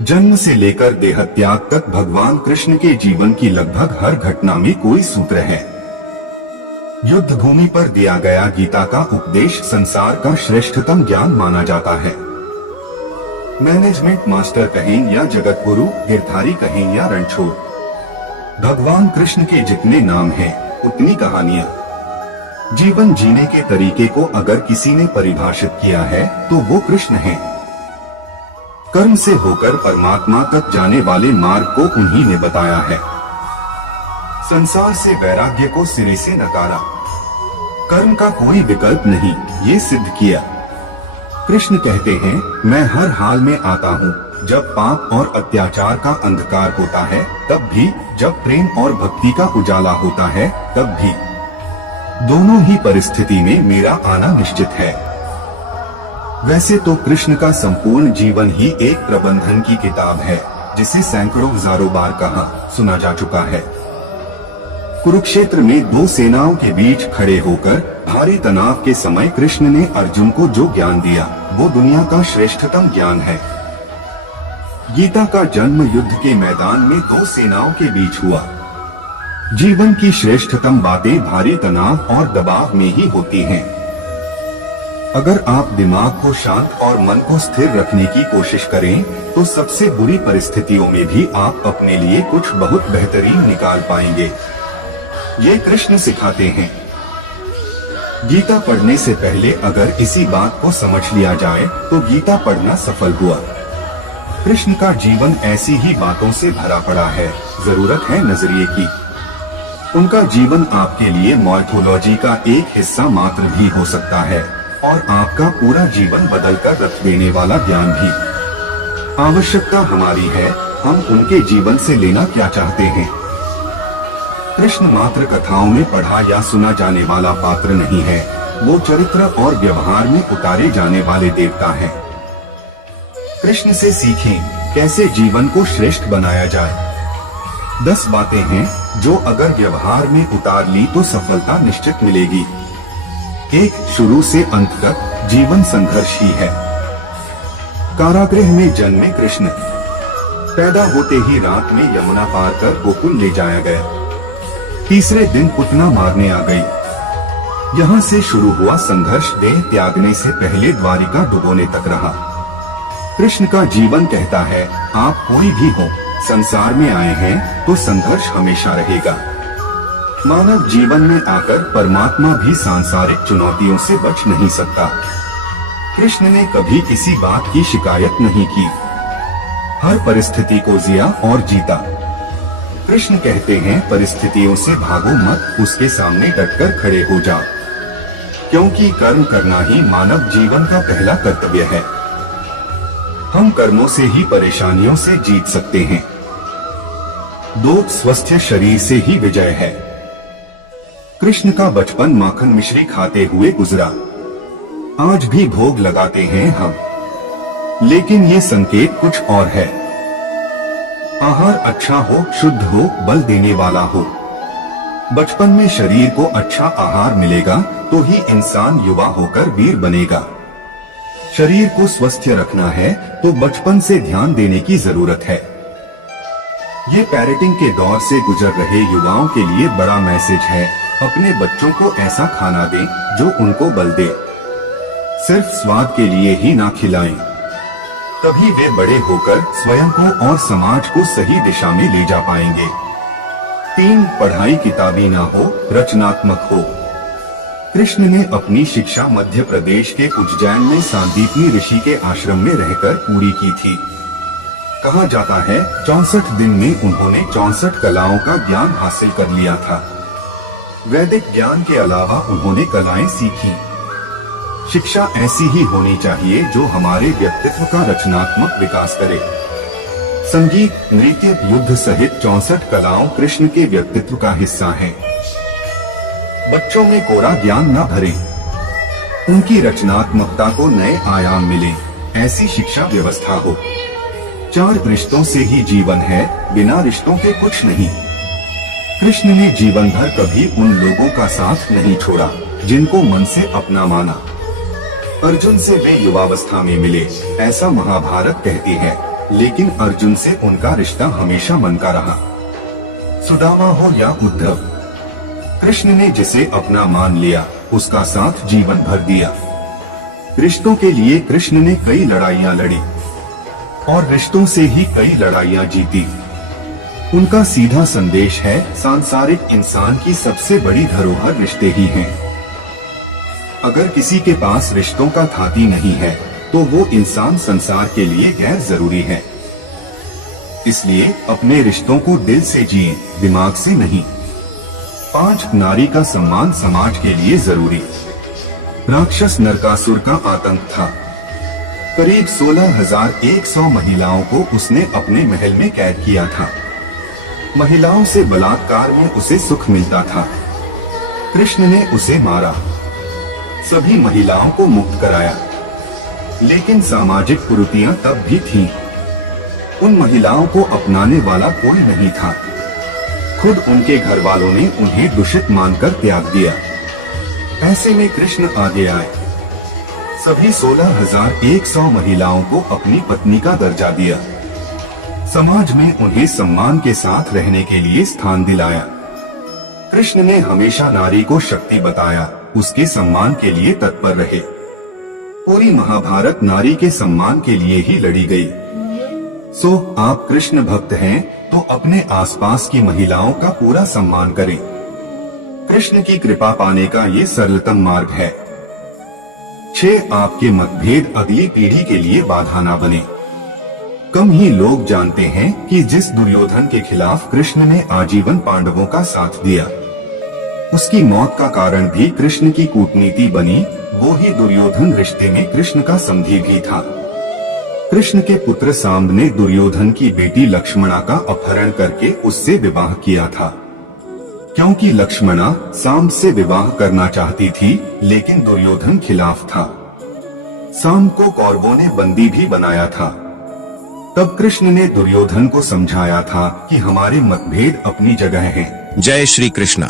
जन्म से लेकर देहत्याग तक भगवान कृष्ण के जीवन की लगभग हर घटना में कोई सूत्र है। युद्ध भूमि पर दिया गया गीता का उपदेश संसार का श्रेष्ठतम ज्ञान माना जाता है। मैनेजमेंट मास्टर कहें या जगत गुरु, गिरधारी कहें या रणछोड़, भगवान कृष्ण के जितने नाम हैं, उतनी कहानियां। जीवन जीने के तरीके को अगर किसी ने परिभाषित किया है तो वो कृष्ण है। कर्म से होकर परमात्मा तक जाने वाले मार्ग को उन्हीं ने बताया है। संसार से वैराग्य को सिरे से नकारा, कर्म का कोई विकल्प नहीं, ये सिद्ध किया। कृष्ण कहते हैं, मैं हर हाल में आता हूँ, जब पाप और अत्याचार का अंधकार होता है तब भी, जब प्रेम और भक्ति का उजाला होता है तब भी। दोनों ही परिस्थिति में मेरा आना निश्चित है। वैसे तो कृष्ण का संपूर्ण जीवन ही एक प्रबंधन की किताब है, जिसे सैकड़ों हजारों बार कहा सुना जा चुका है। कुरुक्षेत्र में दो सेनाओं के बीच खड़े होकर भारी तनाव के समय कृष्ण ने अर्जुन को जो ज्ञान दिया, वो दुनिया का श्रेष्ठतम ज्ञान है। गीता का जन्म युद्ध के मैदान में दो सेनाओं के बीच हुआ। जीवन की श्रेष्ठतम बातें भारी तनाव और दबाव में ही होती हैं। अगर आप दिमाग को शांत और मन को स्थिर रखने की कोशिश करें, तो सबसे बुरी परिस्थितियों में भी आप अपने लिए कुछ बहुत बेहतरीन निकाल पाएंगे। ये कृष्ण सिखाते हैं। गीता पढ़ने से पहले अगर इसी बात को समझ लिया जाए तो गीता पढ़ना सफल हुआ। कृष्ण का जीवन ऐसी ही बातों से भरा पड़ा है, जरूरत है नजरिए की। उनका जीवन आपके लिए मॉर्फोलॉजी का एक हिस्सा मात्र भी हो सकता है, और आपका पूरा जीवन बदलकर रख देने वाला ज्ञान भी। आवश्यकता हमारी है, हम उनके जीवन से लेना क्या चाहते हैं। कृष्ण मात्र कथाओं में पढ़ा या सुना जाने वाला पात्र नहीं है, वो चरित्र और व्यवहार में उतारे जाने वाले देवता हैं। कृष्ण से सीखें कैसे जीवन को श्रेष्ठ बनाया जाए। 10 बातें हैं जो अगर व्यवहार में उतार ली तो सफलता निश्चित मिलेगी। 1. शुरू से अंत तक जीवन संघर्ष ही है। कारागृह में जन्मे कृष्ण, पैदा होते ही रात में यमुना पार कर गोकुल ले जाया गया। तीसरे दिन पुतना मारने आ गई। यहाँ से शुरू हुआ संघर्ष देह त्यागने से पहले द्वारिका डुबोने तक रहा। कृष्ण का जीवन कहता है, आप कोई भी हो, संसार में आए हैं तो संघर्ष हमेशा रहेगा। मानव जीवन में आकर परमात्मा भी सांसारिक चुनौतियों से बच नहीं सकता। कृष्ण ने कभी किसी बात की शिकायत नहीं की, हर परिस्थिति को जिया और जीता। कृष्ण कहते हैं, परिस्थितियों से भागो मत, उसके सामने डटकर खड़े हो जाओ, क्योंकि कर्म करना ही मानव जीवन का पहला कर्तव्य है। हम कर्मों से ही परेशानियों से जीत सकते हैं। 2. स्वस्थ शरीर से ही विजय है। कृष्ण का बचपन माखन मिश्री खाते हुए गुजरा। आज भी भोग लगाते हैं हम, लेकिन ये संकेत कुछ और है। आहार अच्छा हो, शुद्ध हो, बल देने वाला हो। बचपन में शरीर को अच्छा आहार मिलेगा तो ही इंसान युवा होकर वीर बनेगा। शरीर को स्वस्थ रखना है तो बचपन से ध्यान देने की जरूरत है। ये पेरेंटिंग के दौर से गुजर रहे युवाओं के लिए बड़ा मैसेज है। अपने बच्चों को ऐसा खाना दें जो उनको बल दे, सिर्फ स्वाद के लिए ही ना खिलाएं। तभी वे बड़े होकर स्वयं को और समाज को सही दिशा में ले जा पाएंगे। 3. पढ़ाई किताबी ना हो, रचनात्मक हो। कृष्ण ने अपनी शिक्षा मध्य प्रदेश के उज्जैन में सांदीपनी ऋषि के आश्रम में रहकर पूरी की थी। कहा जाता है 64 दिन में उन्होंने 64 कलाओं का ज्ञान हासिल कर लिया था। वैदिक ज्ञान के अलावा उन्होंने कलाएं सीखी। शिक्षा ऐसी ही होनी चाहिए जो हमारे व्यक्तित्व का रचनात्मक विकास करे। संगीत, नृत्य, युद्ध सहित 64 कलाओं कृष्ण के व्यक्तित्व का हिस्सा हैं। बच्चों में कोरा ज्ञान न भरें, उनकी रचनात्मकता को नए आयाम मिले, ऐसी शिक्षा व्यवस्था हो। 4 रिश्तों से ही जीवन है, बिना रिश्तों के कुछ नहीं। कृष्ण ने जीवन भर कभी उन लोगों का साथ नहीं छोड़ा जिनको मन से अपना माना। अर्जुन से वे युवावस्था में मिले, ऐसा महाभारत कहती है। लेकिन अर्जुन से उनका रिश्ता हमेशा मन का रहा। सुदामा हो या उद्धव, कृष्ण ने जिसे अपना मान लिया उसका साथ जीवन भर दिया। रिश्तों के लिए कृष्ण ने कई लड़ाइयां लड़ी और रिश्तों से ही कई लड़ाइयां जीती। उनका सीधा संदेश है, सांसारिक इंसान की सबसे बड़ी धरोहर रिश्ते ही हैं। अगर किसी के पास रिश्तों का खाती नहीं है तो वो इंसान संसार के लिए गैर जरूरी है। इसलिए अपने रिश्तों को दिल से जिए, दिमाग से नहीं। 5 नारी का सम्मान समाज के लिए जरूरी। राक्षस नरकासुर का आतंक था। करीब 16,100 महिलाओं को उसने अपने महल में कैद किया था। महिलाओं से बलात्कार में उसे सुख मिलता था। कृष्ण ने उसे मारा, सभी महिलाओं को मुक्त कराया। लेकिन सामाजिक कुरीतियां तब भी थीं। उन महिलाओं को अपनाने वाला कोई नहीं था। खुद उनके घर वालों ने उन्हें दूषित मानकर त्याग दिया। ऐसे में कृष्ण आगे आए, सभी 16,100 महिलाओं को अपनी पत्नी का दर्जा दिया। समाज में उन्हें सम्मान के साथ रहने के लिए स्थान दिलाया। कृष्ण ने हमेशा नारी को शक्ति बताया, उसके सम्मान के लिए तत्पर रहे। पूरी महाभारत नारी के सम्मान के लिए ही लड़ी गई। सो आप कृष्ण भक्त हैं तो अपने आसपास की महिलाओं का पूरा सम्मान करें। कृष्ण की कृपा पाने का ये सरलतम मार्ग है। 6 आपके मतभेद अगली पीढ़ी के लिए बाधा ना बने। कम ही लोग जानते हैं कि जिस दुर्योधन के खिलाफ कृष्ण ने आजीवन पांडवों का साथ दिया, उसकी मौत का कारण भी कृष्ण की कूटनीति बनी। वो ही दुर्योधन रिश्ते में कृष्ण का समधी भी था। कृष्ण के पुत्र सांब ने दुर्योधन की बेटी लक्ष्मणा का अपहरण करके उससे विवाह किया था, क्योंकि लक्ष्मणा सांब से विवाह करना चाहती थी, लेकिन दुर्योधन खिलाफ था। सांब को कौरवों ने बंदी भी बनाया था। तब कृष्ण ने दुर्योधन को समझाया था कि हमारे मतभेद अपनी जगह हैं। जय श्री कृष्ण।